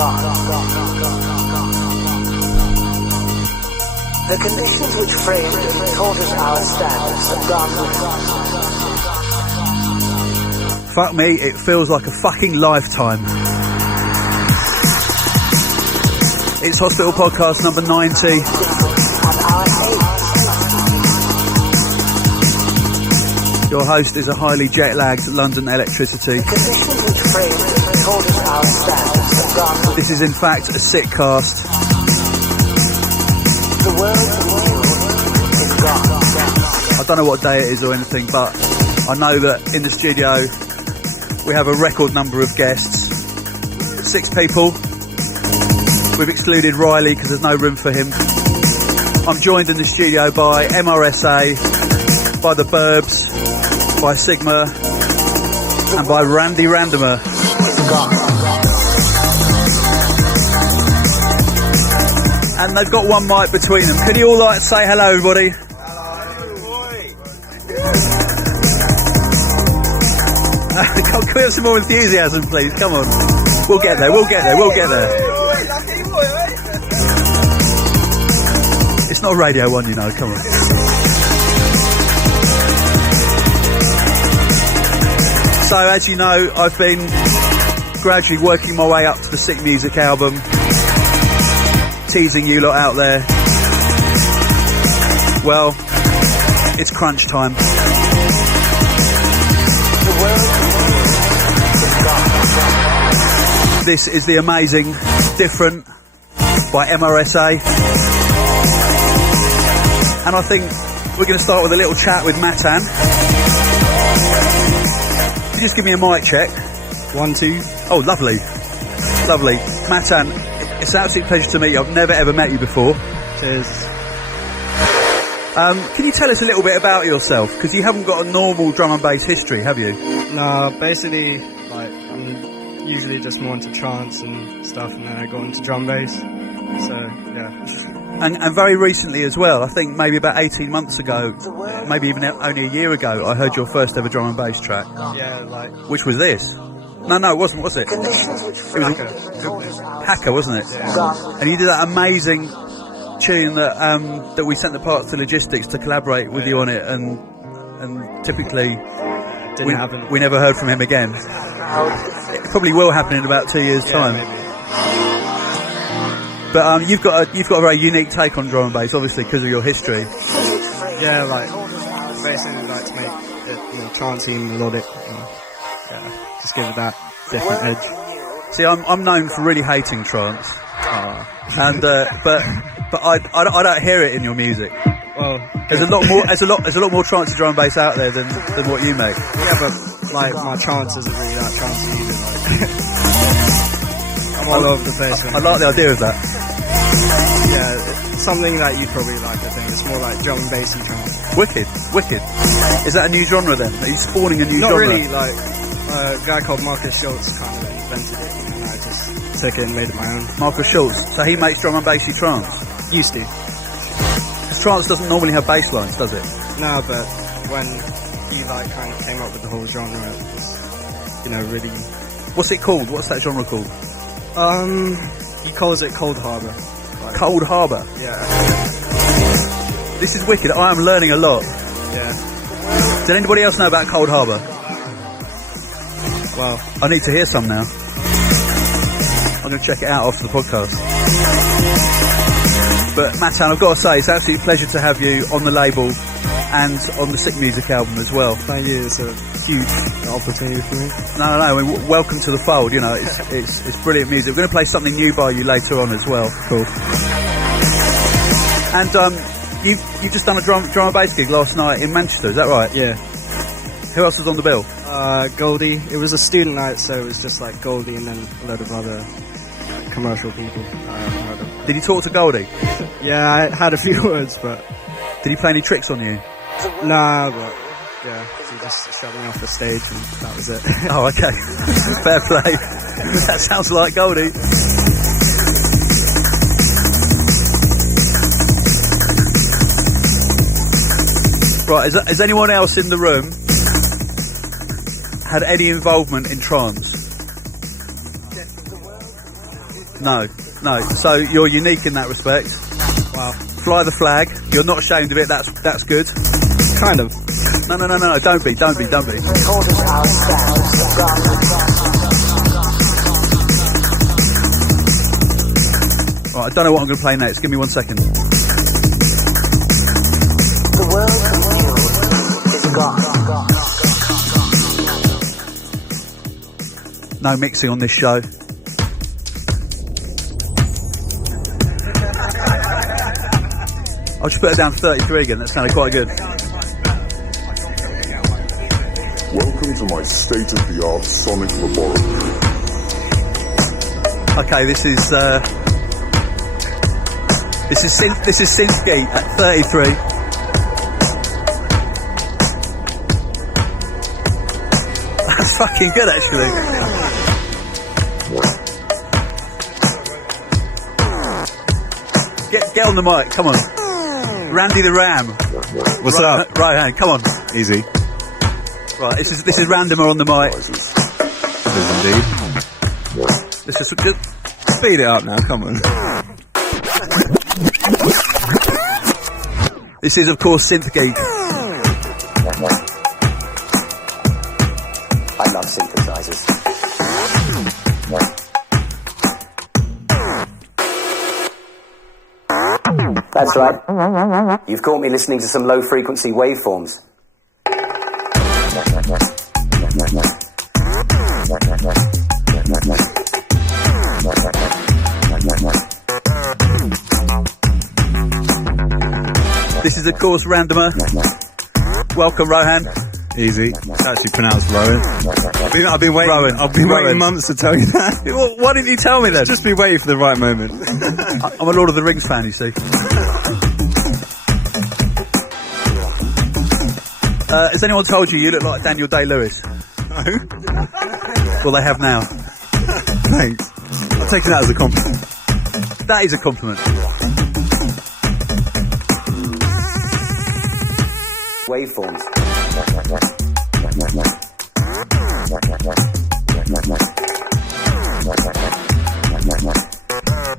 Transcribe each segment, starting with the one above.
gone. The conditions which framed and taught us our standards have gone with us. Fuck me, it feels like a fucking lifetime. It's Hospital Podcast number 90. Your host is a highly jet-lagged London electricity. This is in fact a sick cast. I don't know what day it is or anything, but I know that in the studio we have a record number of guests. 6 people. We've excluded Riley because there's no room for him. I'm joined in the studio by MRSA, by the Burbs, by Sigma, and by Randy Randomer. And they've got one mic between them. Can you all like say hello, everybody? Can we have some more enthusiasm, please? Come on. We'll get there. It's not Radio 1, you know. Come on. So, as you know, I've been gradually working my way up to the Sick Music album, teasing you lot out there. Well, it's crunch time. This is the amazing Different by MRSA. And I think we're going to start with a little chat with Matan. Can you just give me a mic check? 1, 2. Oh, lovely. Lovely. Matan, it's an absolute pleasure to meet you. I've never ever met you before. Cheers. Can you tell us a little bit about yourself? Because you haven't got a normal drum and bass history, have you? Nah, basically, like, I'm usually just more into trance and stuff, and then I got into drum bass. So, yeah. And very recently as well, I think maybe about 18 months ago, maybe even only a year ago, I heard your first ever drum and bass track. Yeah, like... Which was this? No, it wasn't, was it? It was Hacker, wasn't it? Yeah. And you did that amazing tune that we sent the parts to Logistics to collaborate with you on it, and typically we never heard from him again. It probably will happen in about 2 years' time. Maybe. But you've got a very unique take on drum and bass, obviously because of your history. Yeah, like basically like to make it more trancey, melodic, and just give it that different edge. See, I'm known for really hating trance, and but I don't hear it in your music. Well, there's a lot more trancey drum and bass out there than what you make. Yeah, but like my trance isn't really that trancey either. Like, I'm all over the place. I like the idea of that. Yeah, it's something that you'd probably like. I think it's more like drum and bassy trance. Wicked. Is that a new genre then? Are you spawning a new genre? Not really. Like a guy called Marcus Schultz kind of invented it, and I just took it and made it my own. Marcus Schultz. So he makes drum and bassy trance. Used to. Because trance doesn't normally have bass lines, does it? No, but when he like kind of came up with the whole genre, it was, really. What's it called? What's that genre called? He calls it Cold Harbour. Like, Cold Harbour? Yeah. This is wicked. I am learning a lot. Yeah. Did anybody else know about Cold Harbour? Well, I need to hear some now. I'm going to check it out after the podcast. But Matan, I've got to say, it's an absolute pleasure to have you on the label and on the Sick Music album as well. Thank you. It's a huge opportunity for me. No. I mean, welcome to the fold. It's brilliant music. We're going to play something new by you later on as well. Cool. And you've just done a drum and bass gig last night in Manchester. Is that right? Yeah. Who else was on the bill? Goldie. It was a student night, so it was just like Goldie and then a load of other commercial people. Did you talk to Goldie? Yeah, I had a few words, but... Did he play any tricks on you? Nah, but yeah, he just shoved me off the stage and that was it. Oh, okay. Fair play. That sounds like Goldie. Right, has anyone else in the room had any involvement in trance? No. So you're unique in that respect. Wow. Fly the flag. You're not ashamed of it. That's good. Kind of. No. Don't be. Hold us our standards. Right, I don't know what I'm going to play next. Give me 1 second. The world is gone. No mixing on this show. I'll just put it down to 33 again. That sounded quite good. Welcome to my state-of-the-art sonic laboratory. Okay, this is Synth Geek at 33. That's fucking good, actually. Get on the mic, come on. Randy the Ram. What's up? Right hand, come on. Easy. Right, this is Randomer on the mic. It is indeed. This is good. Speed it up now, come on. This is, of course, Synth Geek. I love synthesizers. That's right. You've caught me listening to some low-frequency waveforms. This is, of course, Randomer. Welcome, Rohan. Easy. It's actually pronounced Rowan. I've been waiting. Rowan. I've been Rowan. waiting months to tell you that. Well, why didn't you tell me then? Just be waiting for the right moment. I'm a Lord of the Rings fan, you see. Has anyone told you you look like Daniel Day-Lewis? No. Well, they have now. Thanks. I'm taking that as a compliment. That is a compliment. Waveforms.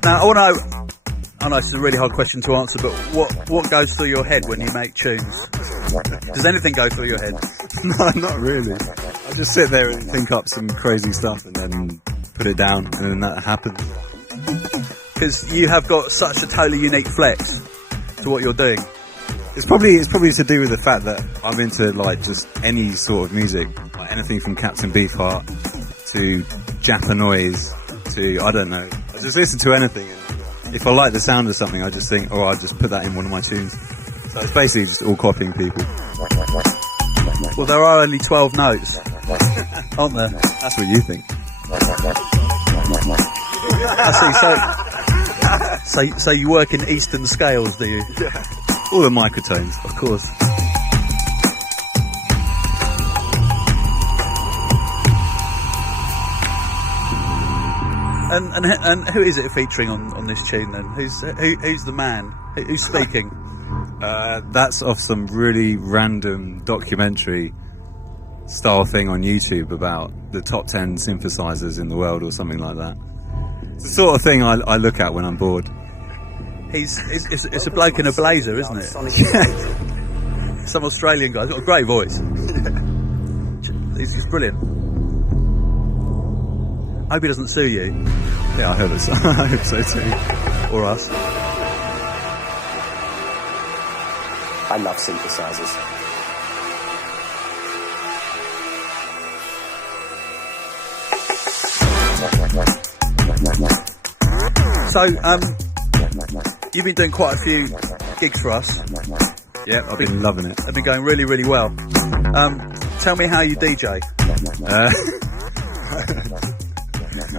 Now, I know this is a really hard question to answer, but what goes through your head when you make tunes? Does anything go through your head? No, not really. I just sit there and think up some crazy stuff and then put it down, and then that happens. Because you have got such a totally unique flex to what you're doing. It's probably to do with the fact that I'm into like just any sort of music, like anything from Captain Beefheart to Japanoise to I don't know. I just listen to anything, and if I like the sound of something, I just think, oh, I'll just put that in one of my tunes. So it's basically just all copying people. Well, there are only 12 notes, aren't there? That's what you think. I see. So you work in Eastern scales, do you? Yeah. All the microtones, Of course. And who is it featuring on this tune then? Who's the man? Who's speaking? That's off some really random documentary style thing on YouTube about the top 10 synthesizers in the world or something like that. It's the sort of thing I look at when I'm bored. It's a bloke in a blazer, isn't it? Some Australian guy. He's got a great voice. He's brilliant. I hope he doesn't sue you. Yeah, I hope so. I hope so too. Or us. I love synthesizers. So, you've been doing quite a few gigs for us. Yeah, I've been loving it. They've been going really, really well. Tell me how you DJ.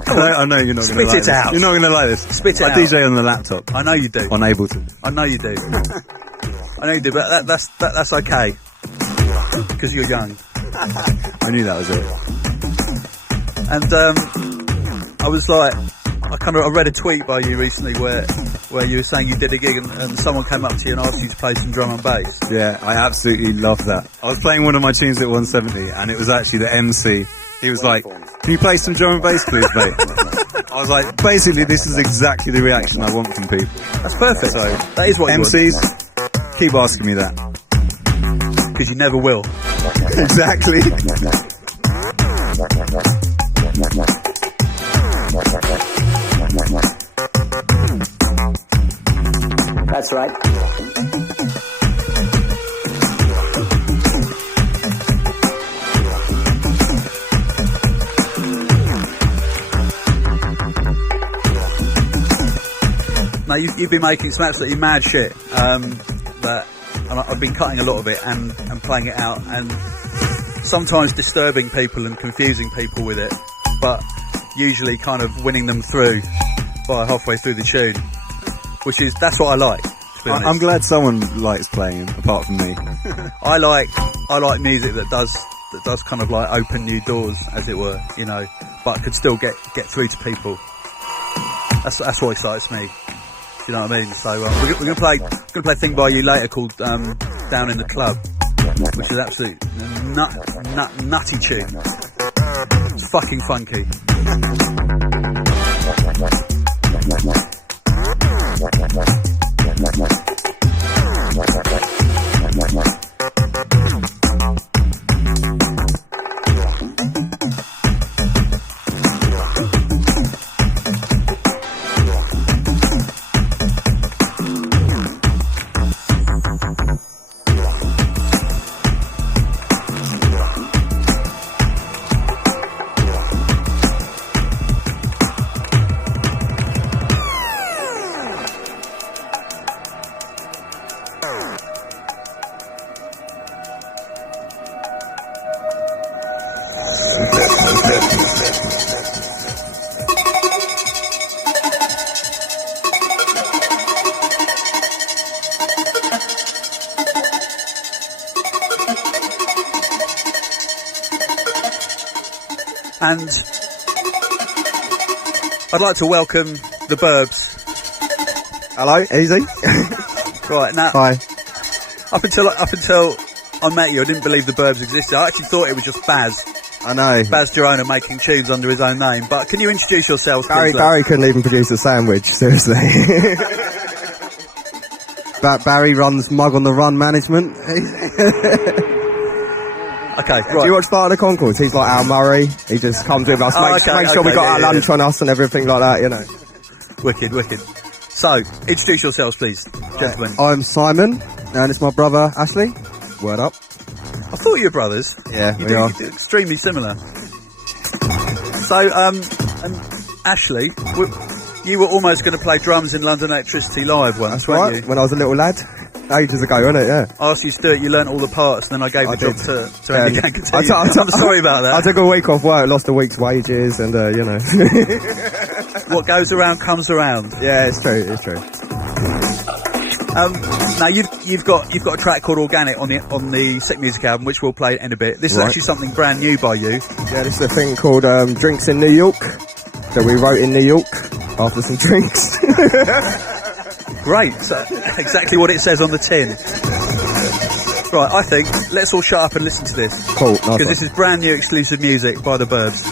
I know you're not going to like Spit it this. out. You're not going to like this. Spit it I out. DJ on the laptop. I know you do. On Ableton. I know you do. I know you do, but that's okay. Because you're young. I knew that was it. And I was like, I read a tweet by you recently where you were saying you did a gig and someone came up to you and asked you to play some drum and bass. Yeah, I absolutely love that. I was playing one of my tunes at 170 and it was actually the MC. He was like, can you play some drum and bass please, mate? I was like, basically, this is exactly the reaction I want from people. That's perfect. So, that is what you MCs, keep asking me that. want. Because you never will. Exactly. That's right. Now, you've been making some absolutely mad shit. But I've been cutting a lot of it and playing it out, and sometimes disturbing people and confusing people with it, but usually kind of winning them through by halfway through the tune, that's what I like. To be honest. I'm glad someone likes playing, apart from me. I like music that does kind of like open new doors, as it were, you know, but could still get through to people. That's what excites me. Do you know what I mean? So we're gonna play a thing by you later called Down in the Club, which is absolute nutty tune. It's fucking funky. And I'd like to welcome the Burbs. Hello, easy. Right, now, Hi. up until I met you, I didn't believe the Burbs existed. I actually thought it was just Baz I know. Girona making tunes under his own name. But can you introduce yourselves, please? Barry couldn't even produce a sandwich, seriously. Barry runs Mug on the Run management. Okay, Do right. you watch Start of the Concourse? He's like Al Murray. He just comes with us, makes sure we got our lunch on us and everything like that, you know. Wicked. So, introduce yourselves, please, gentlemen. I'm Simon, and it's my brother Ashley. Word up. I thought you were brothers. Yeah, you we are. do extremely similar. So, Ashley, you were almost going to play drums in London Electricity Live once, That's weren't right, you? when I was a little lad. Ages ago, wasn't it? Yeah. I asked you to do it, you learnt all the parts, and then I gave the job to Andy Gankatini. I'm sorry about that. I took a week off work, lost a week's wages, and you know. What goes around comes around. Yeah, it's true. Now you've got a track called Organic on the Sick Music album, which we'll play in a bit. This is Right. actually something brand new by you. Yeah, this is a thing called Drinks in New York that we wrote in New York after some drinks. Great, so exactly what it says on the tin. Right, I think let's all shut up and listen to this. Cool, nice Because one. this is brand new exclusive music by the Burbs.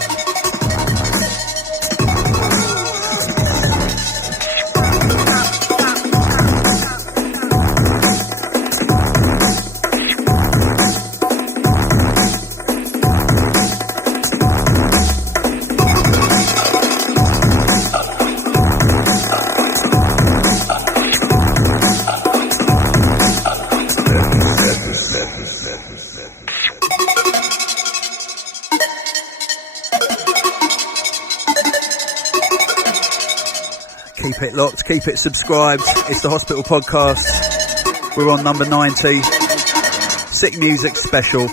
Keep it locked, keep it subscribed. It's the Hospital Podcast. We're on number 90. Sick Music Special.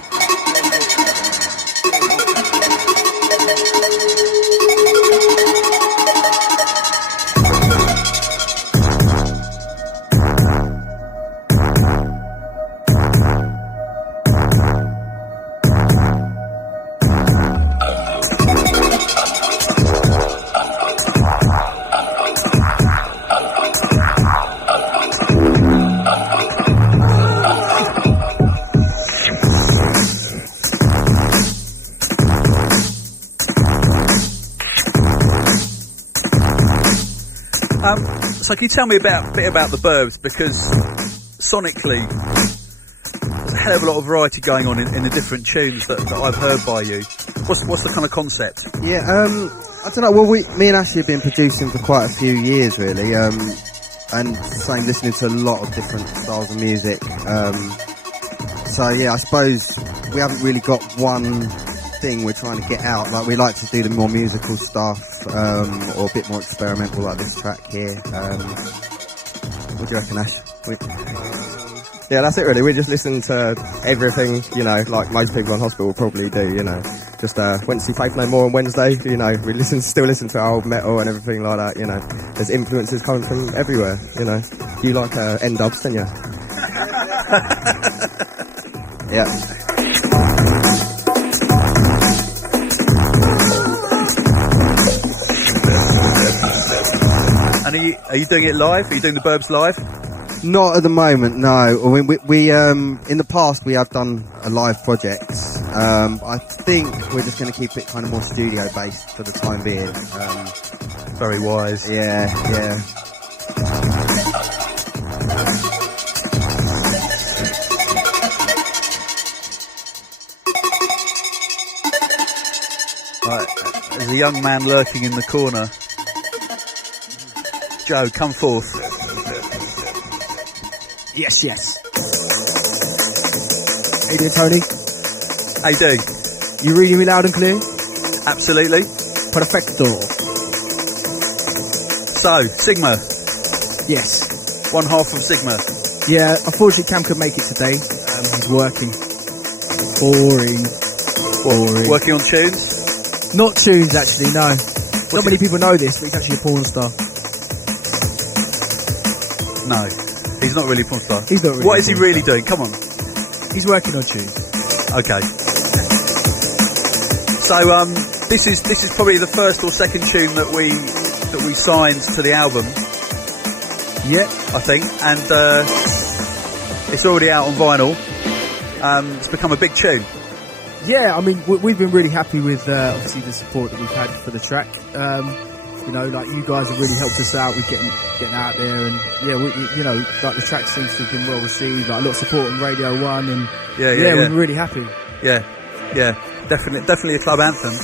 So can you tell me a bit about the Burbs, because sonically there's a hell of a lot of variety going on in the different tunes that I've heard by you. What's the kind of concept? Yeah, I don't know. Well, me and Ashley have been producing for quite a few years, really, and same listening to a lot of different styles of music. So yeah, I suppose we haven't really got one thing we're trying to get out. Like, we like to do the more musical stuff, or a bit more experimental, like this track here. What do you reckon, Ash? Yeah, that's it really. We just listen to everything, you know, like most people in hospital probably do, you know. Just went to see Faith No More on Wednesday, you know, we still listen to old metal and everything like that, you know. There's influences coming from everywhere, you know. You like N-dubs, don't you? Yeah. And are you doing it live? Are you doing the Burbs live? Not at the moment, no. I mean, we in the past we have done a live project. I think we're just going to keep it kind of more studio based for the time being. Very wise. Yeah. Right, there's a young man lurking in the corner. Joe, come forth. Yes. How you doing, Tony? How you doing? You reading me loud and clear? Absolutely. Perfecto. So, Sigma. Yes. One half of Sigma. Yeah, unfortunately Cam couldn't make it today. He's working. Boring. Working on tunes? Not tunes, actually, no. Not many people know this, but he's actually a porn star. No. He's not really a porn star. He's not really. What is he really doing? Come on. He's working on tunes. Okay. So this is probably the first or second tune that we signed to the album. Yeah. I think, and it's already out on vinyl. It's become a big tune. Yeah, I mean, we've been really happy with obviously the support that we've had for the track. You know, like, you guys have really helped us out with getting out there, and yeah, you know, like, the track seems to have been well received. Like, a lot of support on Radio 1, and we're really happy. Yeah, definitely a club anthem.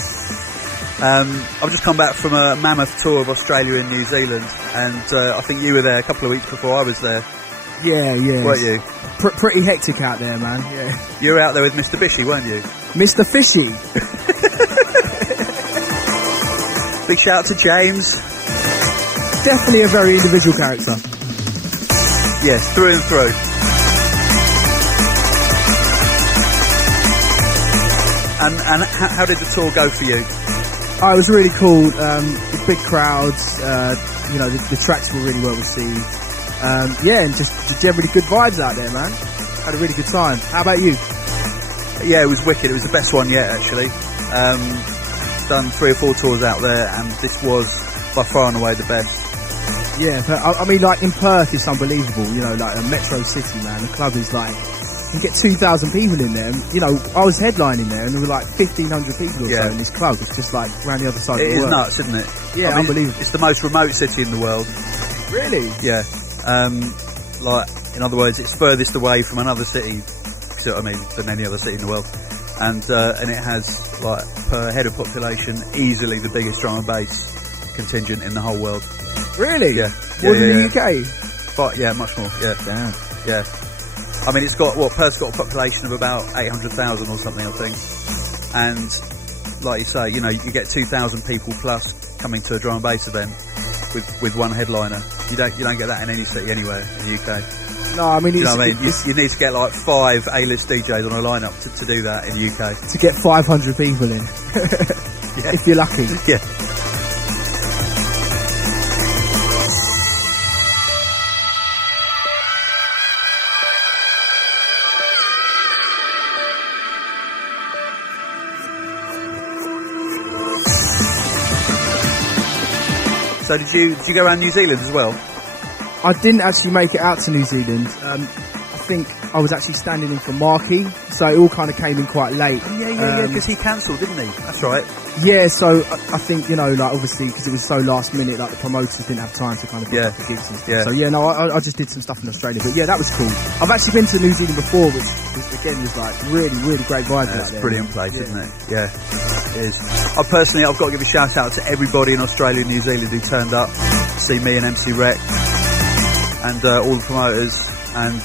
I've just come back from a mammoth tour of Australia and New Zealand, and I think you were there a couple of weeks before I was there. Yeah. Weren't you? Pretty hectic out there, man. Yeah. You were out there with Mr. Bishy, weren't you? Mr. Fishy. Big shout out to James. Definitely a very individual character. Yes, through and through. And how did the tour go for you? Oh, it was really cool. The big crowds. You know, the tracks were really well received. And just generally good vibes out there, man. Had a really good time. How about you? Yeah, it was wicked. It was the best one yet, actually. Done 3 or 4 tours out there, and this was by far and away the best. Yeah, but I mean, like, in Perth, it's unbelievable. You know, like a metro city, man. The club is like, you get 2,000 people in there. And, you know, I was headlining there, and there were like 1,500 people or so in this club. It's just like around the other side of the world. It is nuts, isn't it? Yeah, I mean, unbelievable. It's the most remote city in the world. Really? Yeah. Like, in other words, it's furthest away from another city, you know what I mean, than any other city in the world. And it has, like, per head of population, easily the biggest drum and bass contingent in the whole world. Really? Yeah. More than the UK? But yeah, much more. Yeah. Damn. Yeah. I mean, Perth's got a population of about 800,000 or something, I think. And like you say, you know, you get 2,000 people plus coming to a drum and bass event with one headliner. You don't get that in any city anywhere in the UK. No, I mean, you know what I mean? You need to get like 5 A-list DJs on a lineup to do that in the UK. To get 500 people in. If you're lucky. Yeah. So did you go around New Zealand as well? I didn't actually make it out to New Zealand. I think I was actually standing in for Marky, so it all kind of came in quite late. Yeah, because he cancelled, didn't he? That's right. Yeah, so I think, you know, like obviously because it was so last minute, like the promoters didn't have time to kind of book up the gigs and stuff. Yeah. So yeah, no, I just did some stuff in Australia, but yeah, that was cool. I've actually been to New Zealand before, which again was like really, really great vibes out there. Brilliant place, isn't it? Yeah, it is. I've got to give a shout out to everybody in Australia and New Zealand who turned up to see me and MC Rec and all the promoters. And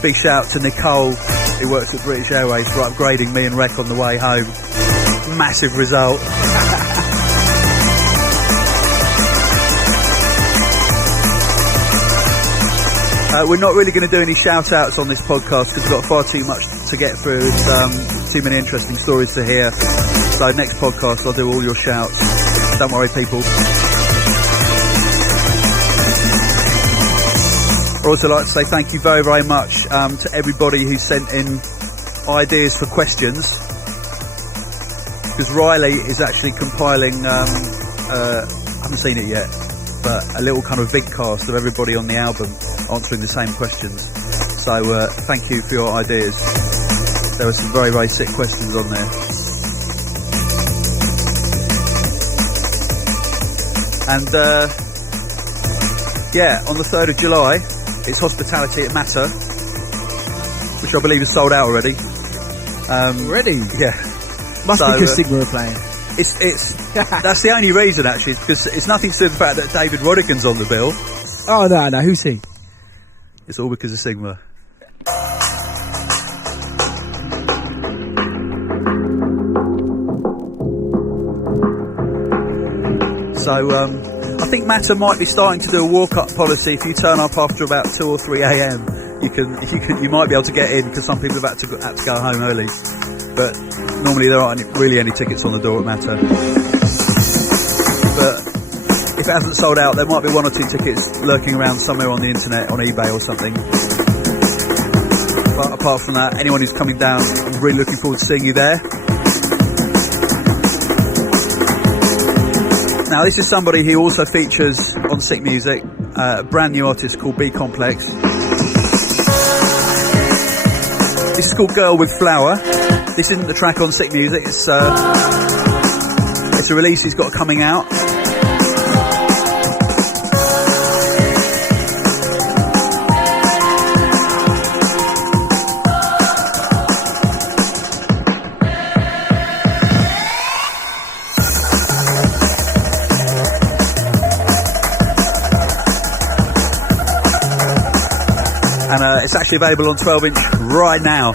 big shout out to Nicole, who works at British Airways, for upgrading me and Rec on the way home. Massive result. We're not really going to do any shout outs on this podcast because we've got far too much to get through. It's too many interesting stories to hear. So next podcast I'll do all your shouts. Don't worry, people. I'd also like to say thank you very, very much to everybody who sent in ideas for questions, because Riley is actually compiling, I haven't seen it yet, but a little kind of vidcast of everybody on the album answering the same questions. So thank you for your ideas. There were some very, very sick questions on there. And on the 3rd of July, it's Hospitality at Matter, which I believe is sold out already. Already? Yeah. Must be because Sigma are playing. It's that's the only reason, actually, because it's nothing to do with the fact that David Rodigan's on the bill. Oh, no, who's he? It's all because of Sigma. So, I think Matter might be starting to do a walk-up policy. If you turn up after about 2 or 3 a.m, you might be able to get in, because some people have had to go home early. But normally there aren't really any tickets on the door at Matter. But if it hasn't sold out, there might be 1 or 2 tickets lurking around somewhere on the internet, on eBay or something. But apart from that, anyone who's coming down, I'm really looking forward to seeing you there. Now, this is somebody who also features on Sick Music, a brand new artist called B Complex. This is called Girl with Flower. This isn't the track on Sick Music, it's a release he's got coming out. And it's actually available on 12-inch right now.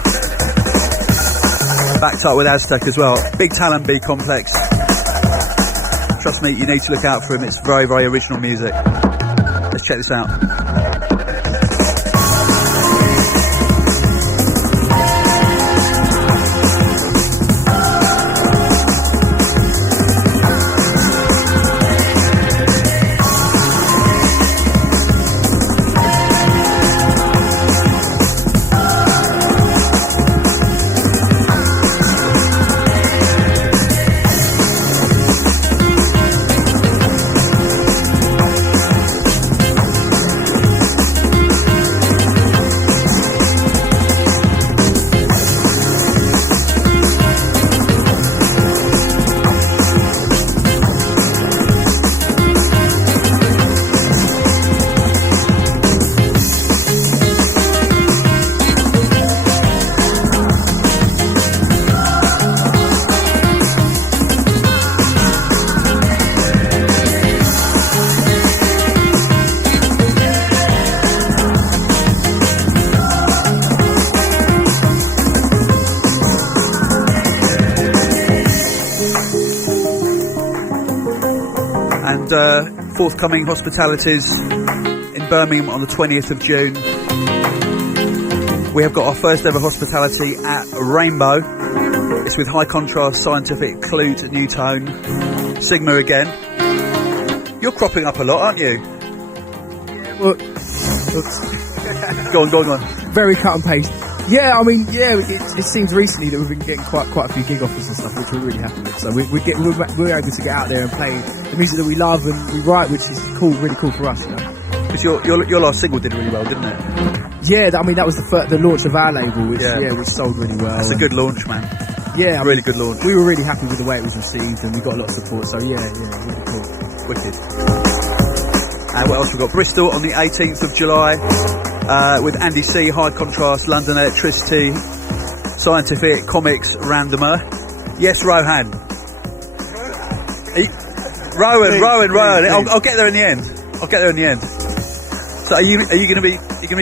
Backed up with Aztec as well. Big talent, B Complex. Trust me, you need to look out for him. It's very, very original music. Let's check this out. Forthcoming hospitalities in Birmingham on the 20th of June. We have got our first ever hospitality at Rainbow. It's with High Contrast, Scientific, Clute, New Tone, Sigma again. You're cropping up a lot, aren't you? Yeah, well, go on. Very cut and paste. Yeah, I mean, it seems recently that we've been getting quite a few gig offers and stuff, which we're really happy with. So we're able to get out there and play the music that we love and we write, which is cool, really cool for us. You know? Because your last single did really well, didn't it? Yeah, I mean that was the launch of our label, which which sold really well. That's a good launch, man. Yeah, really good launch. We were really happy with the way it was received, and we got a lot of support. So really cool. Wicked. And what else we got? Bristol on the 18th of July with Andy C, High Contrast, London Electricity, Scientific, Comics, Randomer. Yes, Rohan. Rowan. I'll get there in the end. So are you going to be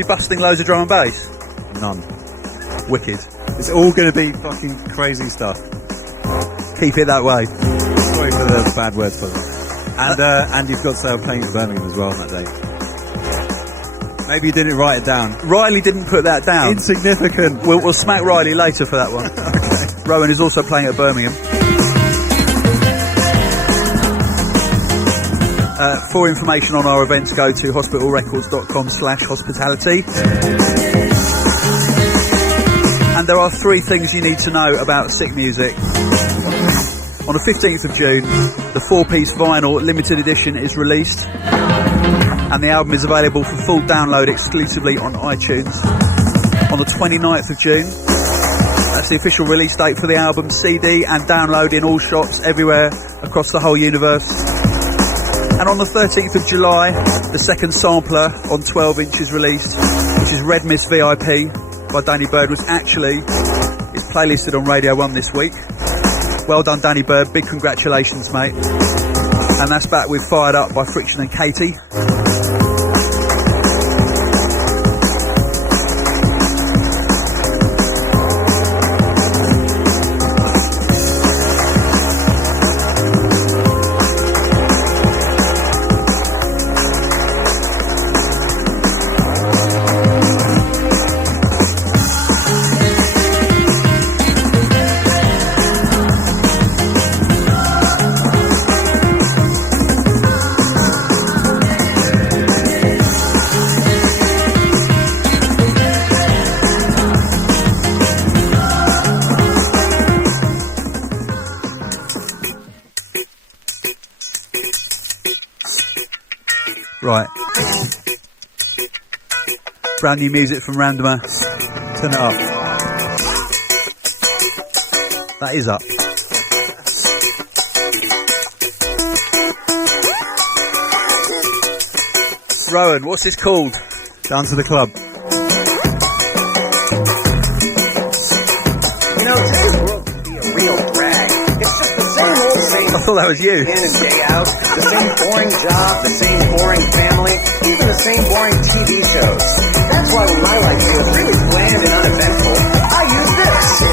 busting loads of drum and bass? None. Wicked. It's all going to be fucking crazy stuff. Keep it that way. Sorry for the bad words for that. And you've got sale playing at Birmingham as well on that day. Maybe you didn't write it down. Riley didn't put that down. Insignificant. We'll smack Riley later for that one. Okay. Rowan is also playing at Birmingham. For information on our events, go to hospitalrecords.com/hospitality. And there are 3 things you need to know about Sick Music. On the 15th of June, the 4-piece vinyl limited edition is released, and the album is available for full download exclusively on iTunes. On the 29th of June, that's the official release date for the album, CD and download in all shops everywhere across the whole universe. And on the 13th of July, the second sampler on 12 inches released, which is Red Mist VIP by Danny Bird, was actually is playlisted on Radio 1 this week. Well done, Danny Bird. Big congratulations, mate. And that's back with Fired Up by Friction and Katie. Right. Brand new music from Randomer. Turn it up. That is up. Rowan, what's this called? Down to the club. You know, today's world can be a real drag. It's just the same old thing. I thought that was you. Day in and day out. The same boring job, the same boring family, even the same boring TV shows. That's why when my life feels really bland and uneventful, I use this.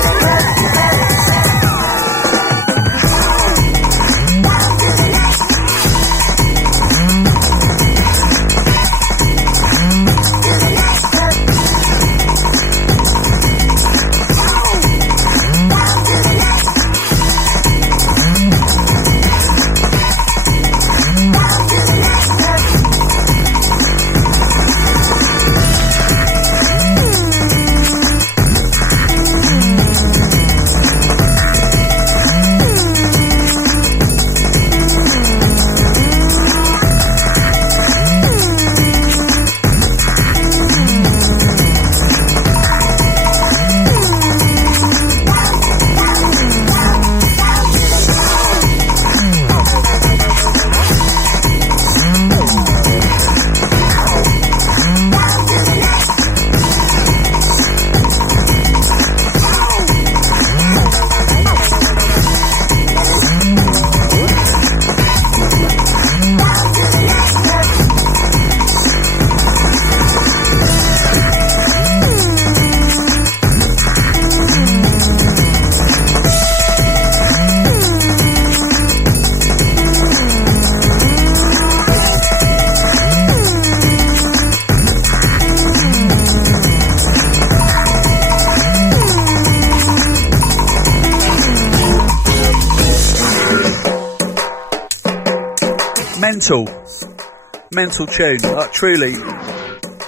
Mental tune, truly.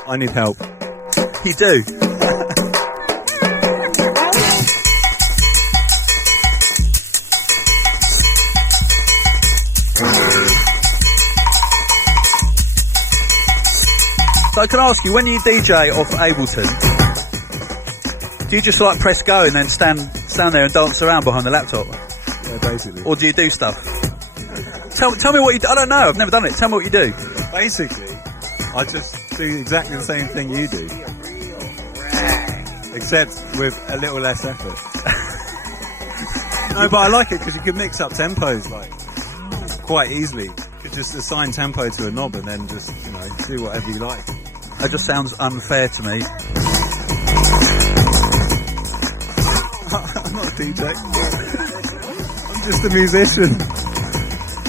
I need help. You do. So I can ask you, when you DJ off Ableton, do you just like press go and then stand there and dance around behind the laptop? Yeah, basically. Or do you do stuff? Tell me what you do. I don't know, I've never done it. Tell me what you do. Basically, I just do exactly the same thing you do. Except with a little less effort. No, but I like it because you can mix up tempos like quite easily. You could just assign tempo to a knob and then just, do whatever you like. That just sounds unfair to me. I'm not a DJ. I'm just a musician.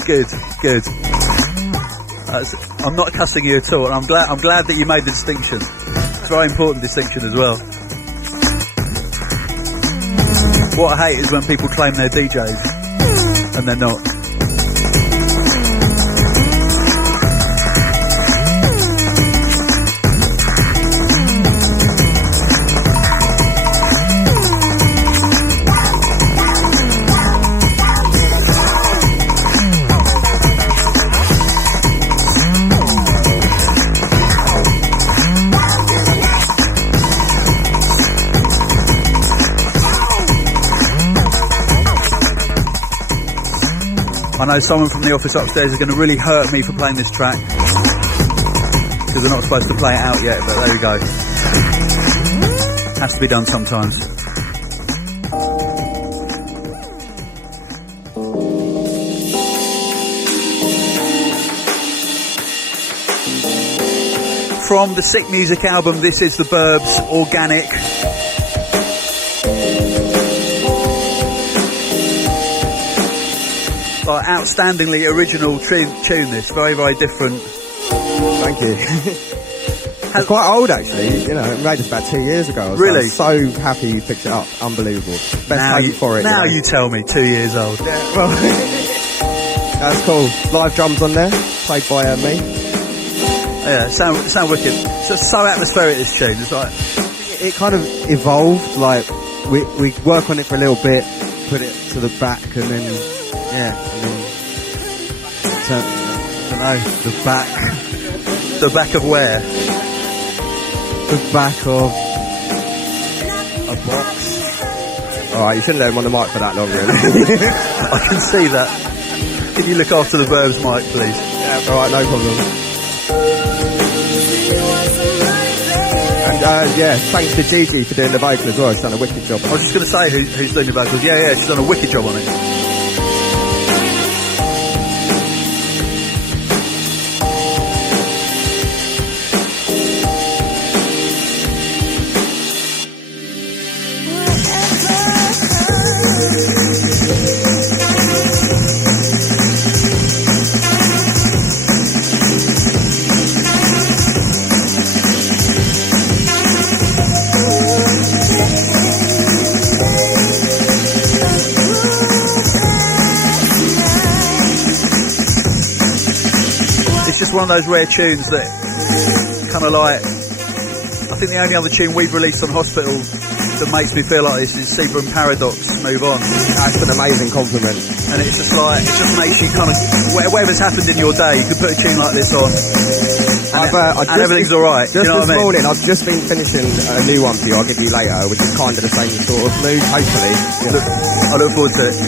Good. I'm not cussing you at all, and I'm glad that you made the distinction. It's a very important distinction as well. What I hate is when people claim they're DJs and they're not. I know someone from the office upstairs is going to really hurt me for playing this track because we're not supposed to play it out yet, but there we go. Has to be done sometimes. From the Sick Music album, this is the Burbs Organic. Outstandingly original tune this, very, very different. Thank you. It's quite old actually, it made us about 2 years ago. Really? So happy you picked it up, unbelievable. Best time for it. Now you tell me, 2 years old. Yeah, well, that's cool. Live drums on there, played by me. Yeah, sound wicked. So atmospheric, this tune. It's like, it kind of evolved, like we work on it for a little bit, put it to the back and then I don't know, the back of where? The back of a box. Alright, you shouldn't let him on the mic for that long, really. I can see that. Can you look after the Burbs mic, please? Yeah, alright, no problem. And thanks to Gigi for doing the vocal as well. She's done a wicked job. I was just going to say who's doing the vocals. Yeah, she's done a wicked job on it. One of those rare tunes that kind of like, I think the only other tune we've released on Hospital that makes me feel like this is Zebra and Paradox, Move On. That's an amazing compliment. And it's just like, it just makes you kind of, whatever's happened in your day, you could put a tune like this on and everything's alright. Just this morning, I've just been finishing a new one for you, I'll give you later, which is kind of the same sort of mood, hopefully. I look forward to it.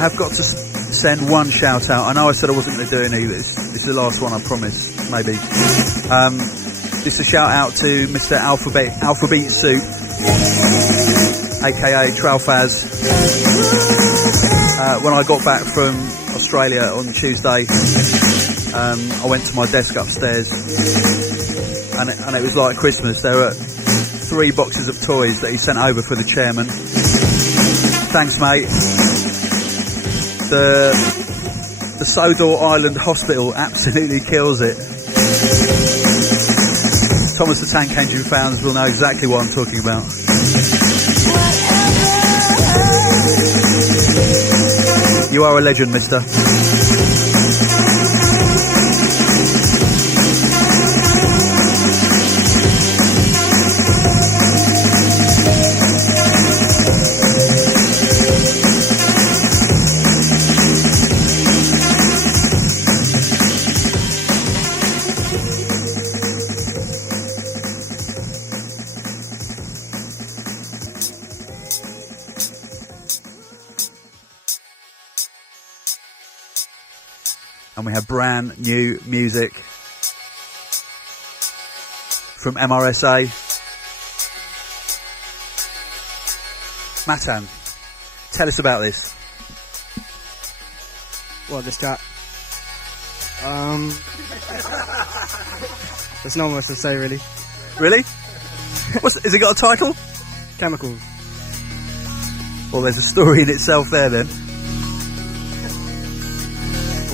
have got to send one shout out. I know I said I wasn't going to do any. This is the last one, I promise. Maybe. Just a shout out to Mr. Alphabet Soup, aka Tralfaz. When I got back from Australia on Tuesday, I went to my desk upstairs, and it was like Christmas. There were 3 boxes of toys that he sent over for the chairman. Thanks, mate. The Sodor Island Hospital absolutely kills it. Thomas the Tank Engine fans will know exactly what I'm talking about. You are a legend, mister. And we have brand new music from MRSA. Matan, tell us about this. Well, this track. There's not much to say, really. Really? Has it got a title? Chemicals. Well, there's a story in itself there then.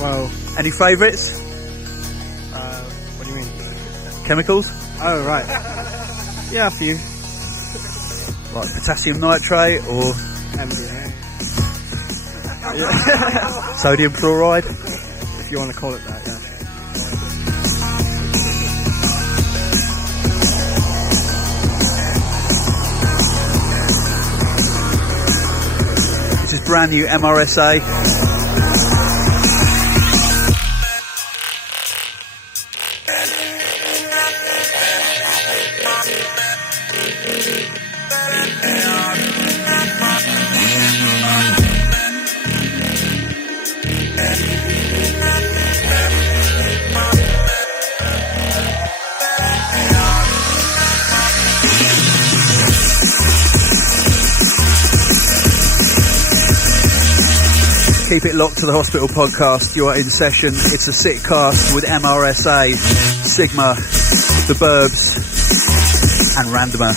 Well, any favourites? what do you mean? Chemicals? Oh, right. Yeah, a few. Like potassium nitrate or MDMA. sodium chloride? If you want to call it that, yeah. This is brand new MRSA. Keep it locked to the Hospital Podcast. You are in session. It's a sick cast with MRSA, Sigma, the Burbs, and Randomer.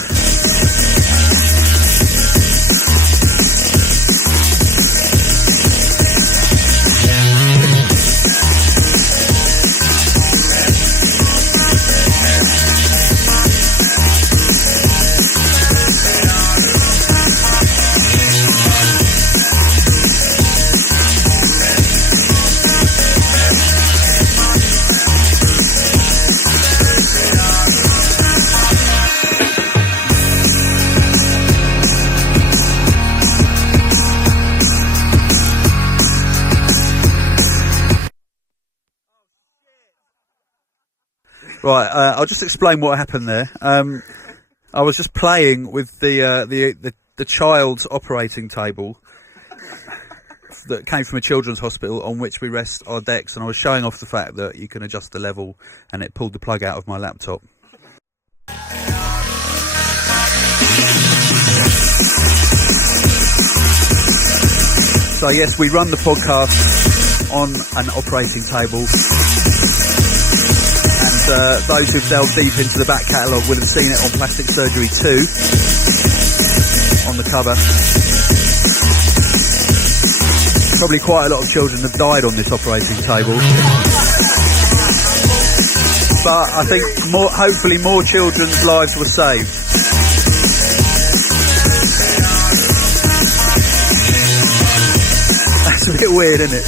Right, I'll just explain what happened there. I was just playing with the child's operating table that came from a children's hospital on which we rest our decks, and I was showing off the fact that you can adjust the level, and it pulled the plug out of my laptop. So yes, we run the podcast on an operating table. And those who've delved deep into the back catalogue would have seen it on Plastic Surgery 2 on the cover. Probably quite a lot of children have died on this operating table. But I think hopefully more children's lives were saved. That's a bit weird, isn't it?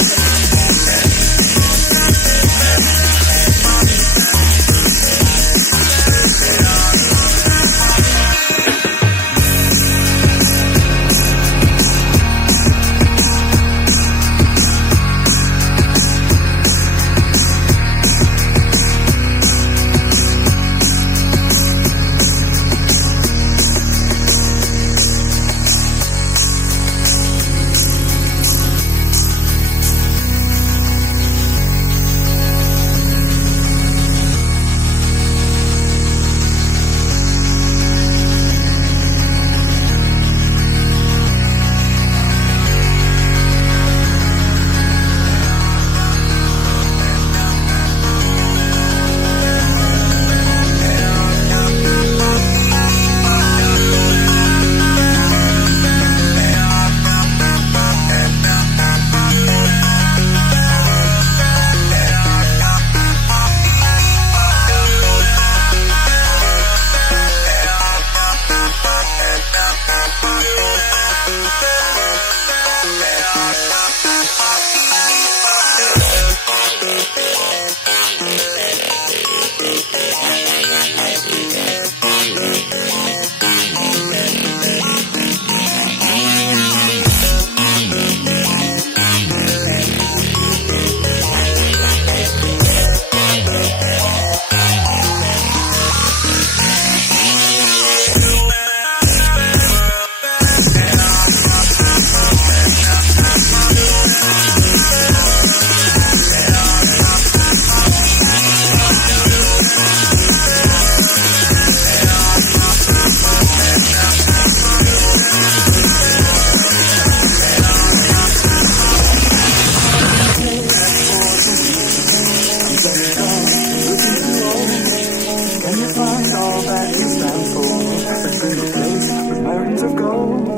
Can you find all that you stand for? A single place with mountains of gold.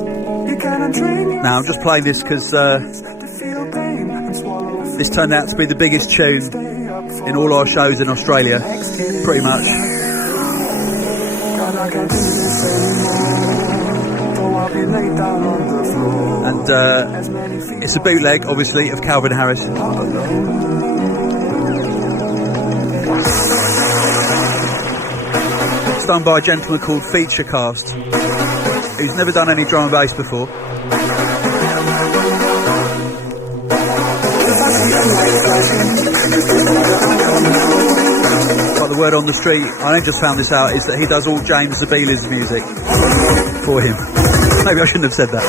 You cannot train your Now I'm just playing this because to feel pain and swallow. this turned out to be the biggest tune in all our shows in Australia, pretty much. God, I can't do this anymore. Oh, I'll be laid down on the floor. And As many feet it's a bootleg, obviously, of Calvin Harris. It's done by a gentleman called Feature Cast, who's never done any drum and bass before. But the word on the street, I only just found this out, is that he does all James Zabiela's music for him. Maybe I shouldn't have said that.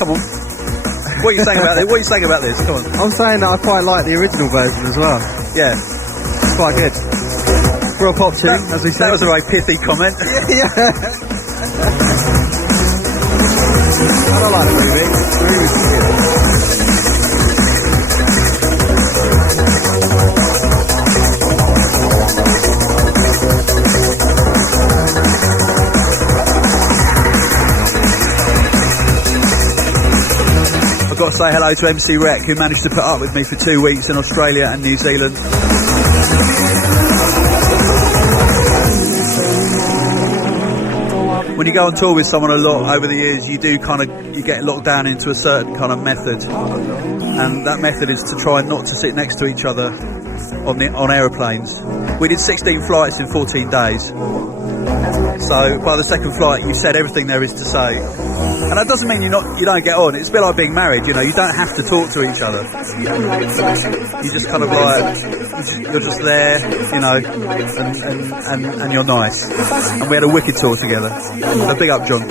Come on. What are you saying about this? What are you saying about this? Come on. I'm saying that I quite like the original version as well. Yeah. It's quite good. Real pop tune, as we That said. was a very pithy comment. Yeah. I like the movie. The movie's good. I've got to say hello to MC Rec, who managed to put up with me for 2 weeks in Australia and New Zealand. When you go on tour with someone a lot over the years, you get locked down into a certain kind of method, and that method is to try not to sit next to each other on aeroplanes. We did 16 flights in 14 days, so by the second flight you've said everything there is to say, and that doesn't mean you don't get on. It's a bit like being married, you don't have to talk to each other. You just kind of you're just there, and you're nice. And we had a wicked tour together. So big up, John.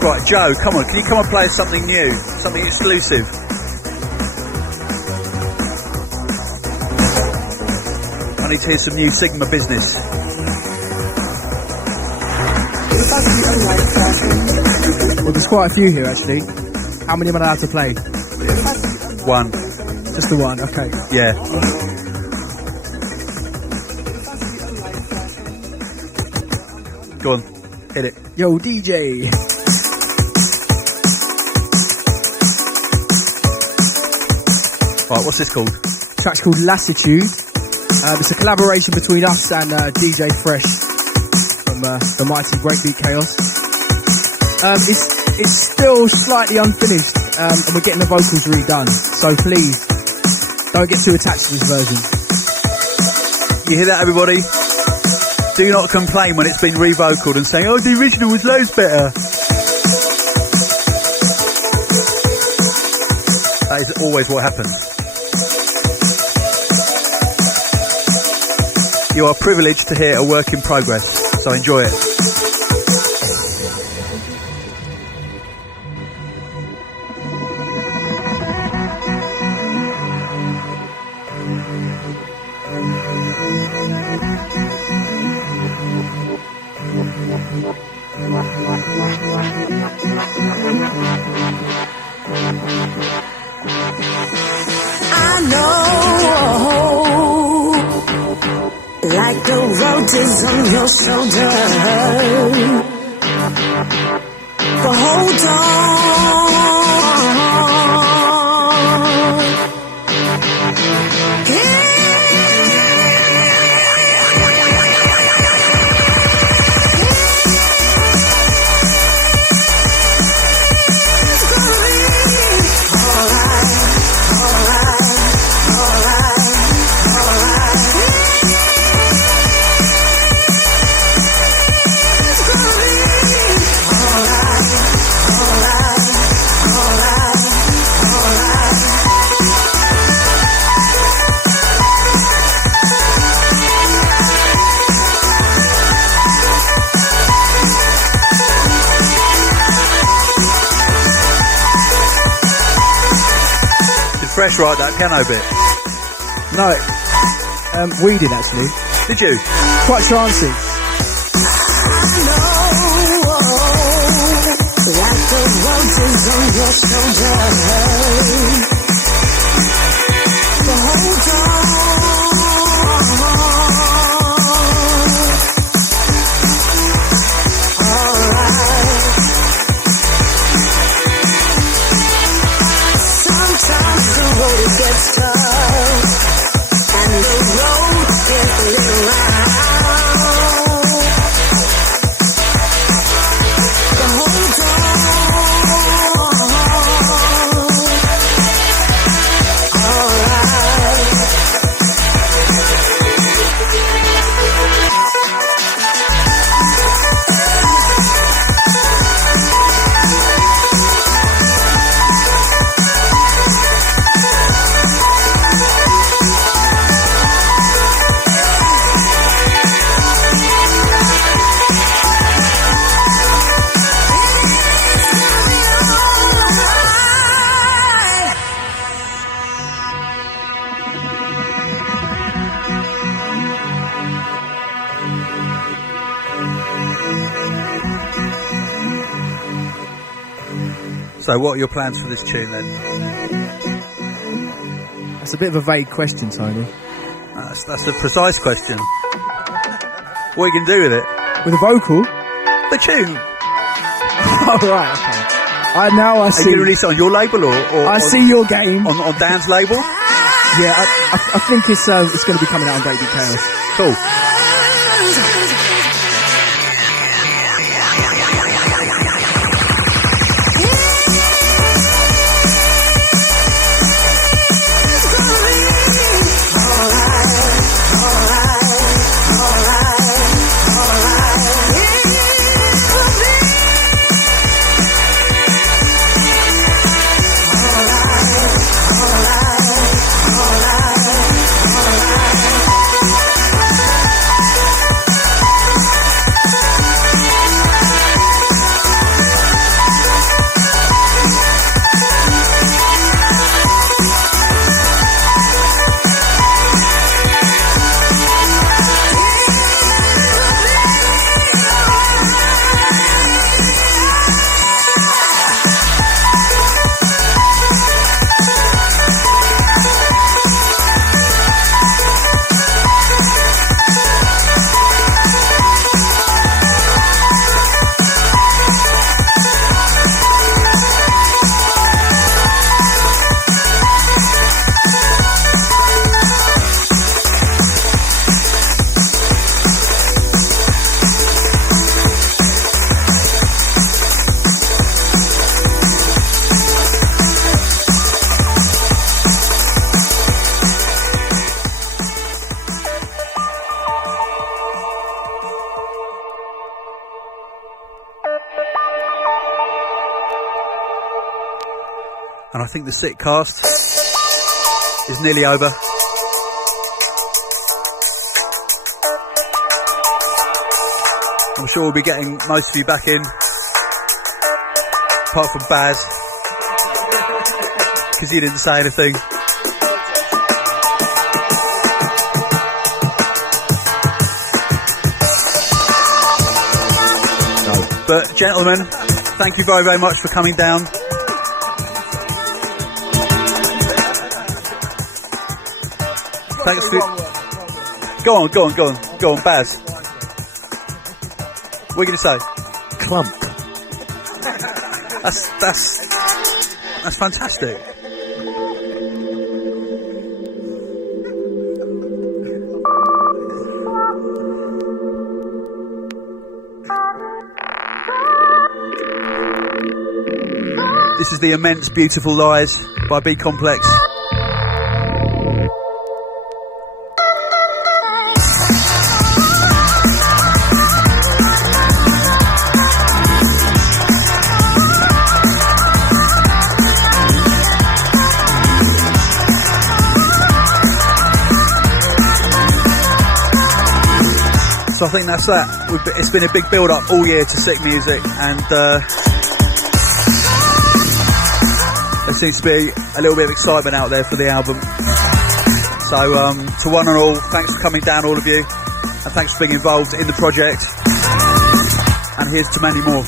Right, Joe, come on, can you come and play us something new, something exclusive? I need to hear some new Sigma business. Well, there's quite a few here actually. How many am I allowed to play? One. Just the one, okay. Yeah. Go on, hit it. Yo, DJ. Right, what's this called? Track's called Latitude. It's a collaboration between us and DJ Fresh from the mighty Breakbeat Chaos. It's still slightly unfinished, and we're getting the vocals redone. So please, don't get too attached to this version. You hear that, everybody? Do not complain when it's been revocaled and saying, oh, the original was loads better. That is always what happens. You are privileged to hear a work in progress, so enjoy it. I know like the road is on your shoulder. But hold on. Fresh right that piano bit. No, we did actually. Did you? Quite trancey. Like the road is on your shoulder. But hold on. Sometimes the road gets tough, and the road gets a little round. But hold on, alright. So what are your plans for this tune then? That's a bit of a vague question, Tony. That's a precise question. What are you going to do with it? With a vocal? The tune. Oh, right, okay. I Are see. you going to release it on your label or I see your game. on Dan's label? Yeah, I think it's going to be coming out on Baby Chaos. Cool. And I think the sitcast is nearly over. I'm sure we'll be getting most of you back in, apart from Baz, because he didn't say anything. No. But gentlemen, thank you very, very much for coming down. Thanks for... Go on, Baz. What are you going to say? Clump. That's fantastic. This is The Immense Beautiful Lies by B Complex. So I think that's that. It's been a big build-up all year to Sick Music, and there seems to be a little bit of excitement out there for the album. So to one and all, thanks for coming down, all of you, and thanks for being involved in the project. And here's to many more.